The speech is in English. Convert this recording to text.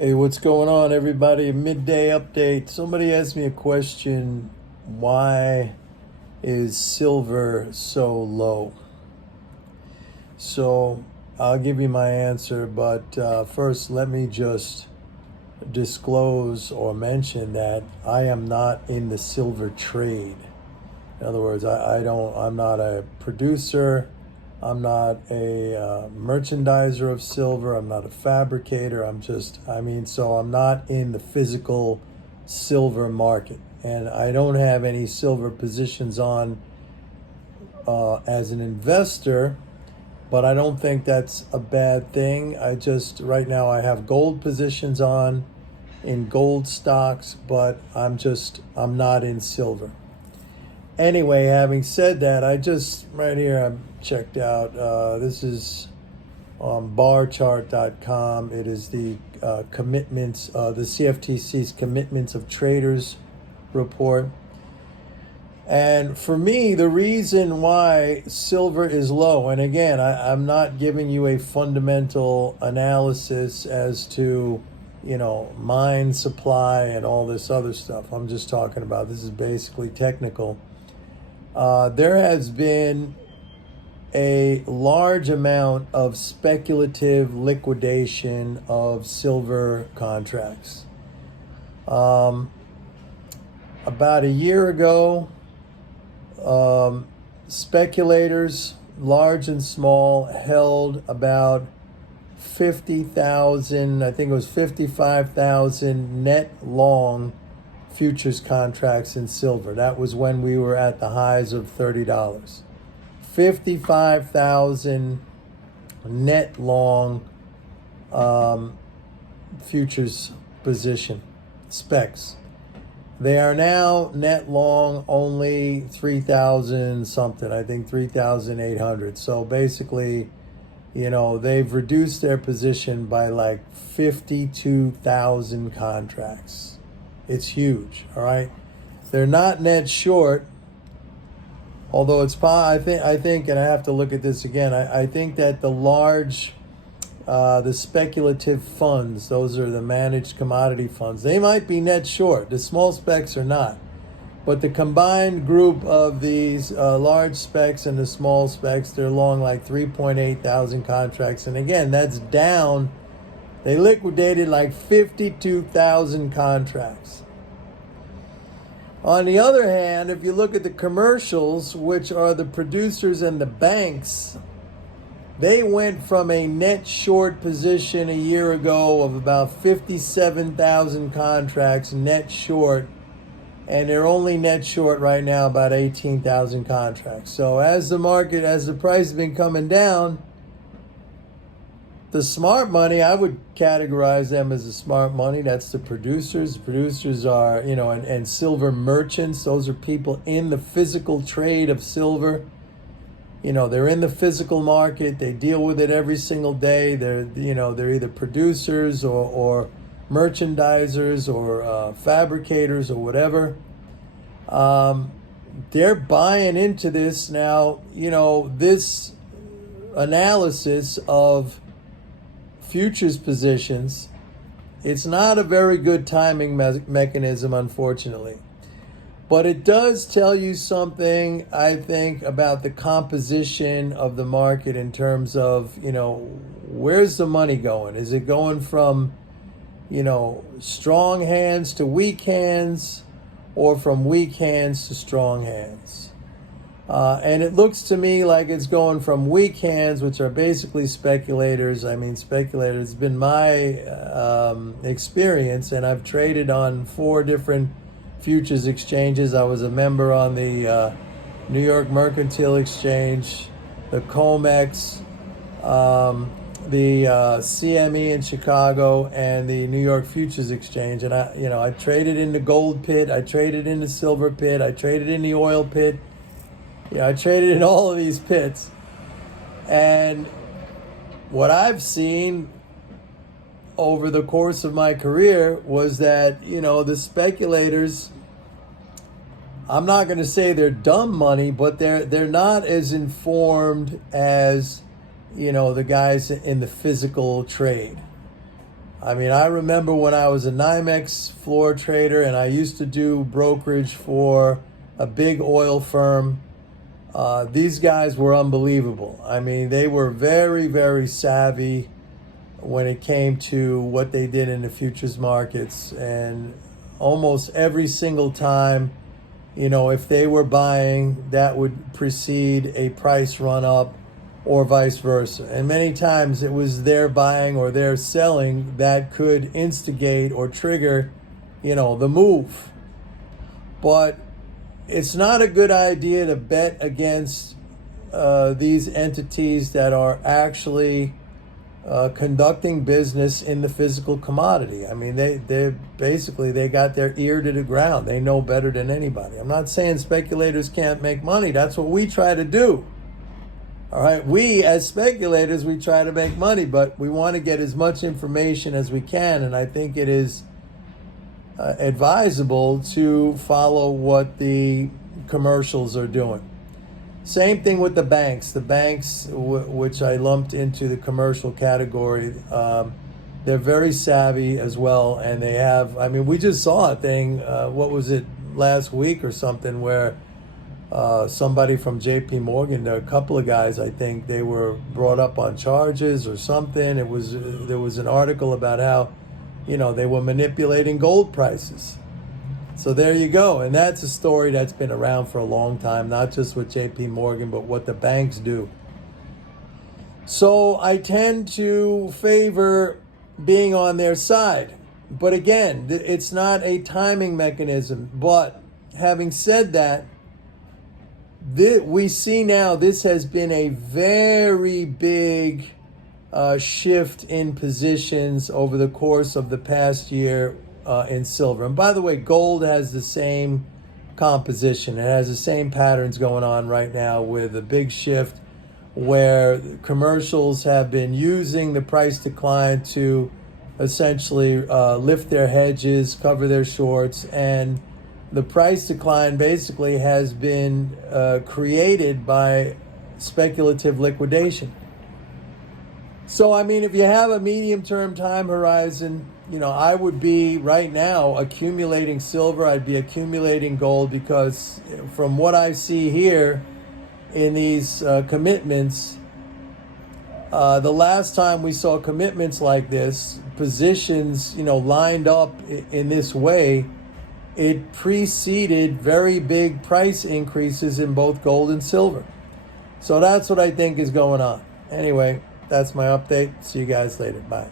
Hey, what's going on, everybody? Midday update. Somebody asked me a question. Why is silver so low? So I'll give you my answer, but first let me just disclose or mention that I am not in the silver trade. In other words, I'm not a producer. I'm not a merchandiser of silver. I'm not a fabricator. So I'm not in the physical silver market. And I don't have any silver positions on as an investor, but I don't think that's a bad thing. Right now, I have gold positions on in gold stocks, but I'm not in silver. Anyway, having said that, right here, I've checked out, this is on barchart.com. It is the commitments, the CFTC's commitments of traders report. And for me, the reason why silver is low, and again, I'm not giving you a fundamental analysis as to, mine supply and all this other stuff. I'm just talking about, this is basically technical. There has been a large amount of speculative liquidation of silver contracts. About a year ago, speculators, large and small, held about 50,000, I think it was 55,000 net long futures contracts in silver. That was when we were at the highs of $30. 55,000 net long futures position specs. They are now net long only 3,000 something, I think 3,800. So basically, they've reduced their position by like 52,000 contracts. It's huge, all right? They're not net short, although I think, and I have to look at this again, I think that the speculative funds, those are the managed commodity funds, they might be net short. The small specs are not. But the combined group of these large specs and the small specs, they're long like 3.8 thousand contracts. And again, that's down. They liquidated like 52,000 contracts. On the other hand, if you look at the commercials, which are the producers and the banks, they went from a net short position a year ago of about 57,000 contracts net short, and they're only net short right now about 18,000 contracts. So as the price has been coming down, the smart money, I would categorize them as the smart money. That's the producers. Producers are, and silver merchants. Those are people in the physical trade of silver. They're in the physical market. They deal with it every single day. They're either producers or merchandisers or fabricators or whatever. They're buying into this now. This analysis of futures positions, it's not a very good timing mechanism, unfortunately. But it does tell you something, I think, about the composition of the market in terms of, where's the money going? Is it going from, strong hands to weak hands, or from weak hands to strong hands? And it looks to me like it's going from weak hands, which are basically speculators. Speculators has been my experience, and I've traded on 4 different futures exchanges. I was a member on the New York Mercantile Exchange, the COMEX, the CME in Chicago, and the New York Futures Exchange. And I traded in the gold pit, I traded in the silver pit, I traded in the oil pit. I traded in all of these pits. And what I've seen over the course of my career was that, the speculators, I'm not going to say they're dumb money, but they're not as informed as, the guys in the physical trade. I mean, I remember when I was a NYMEX floor trader and I used to do brokerage for a big oil firm. These guys were unbelievable. I mean, they were very, very savvy when it came to what they did in the futures markets. And almost every single time, if they were buying, that would precede a price run up or vice versa. And many times it was their buying or their selling that could instigate or trigger, the move. But it's not a good idea to bet against these entities that are actually conducting business in the physical commodity. I mean, they basically got their ear to the ground. They know better than anybody. I'm not saying speculators can't make money. That's what we try to do. All right, we as speculators, we try to make money, but we want to get as much information as we can, and I think it is advisable to follow what the commercials are doing. Same thing with the banks. The banks, which I lumped into the commercial category, they're very savvy as well, and they have, we just saw a thing, what was it, last week or something, where somebody from JP Morgan, a couple of guys, I think they were brought up on charges or something. There was an article about how, they were manipulating gold prices. So there you go. And that's a story that's been around for a long time, not just with JP Morgan, but what the banks do. So I tend to favor being on their side. But again, it's not a timing mechanism. But having said that, we see now this has been a very big shift in positions over the course of the past year in silver. And by the way, gold has the same composition. It has the same patterns going on right now with a big shift where commercials have been using the price decline to essentially lift their hedges, cover their shorts, and the price decline basically has been created by speculative liquidation. So, if you have a medium-term time horizon, I would be right now accumulating silver. I'd be accumulating gold because from what I see here in these commitments, the last time we saw commitments like this, positions, lined up in this way, it preceded very big price increases in both gold and silver. So that's what I think is going on. Anyway, that's my update. See you guys later. Bye.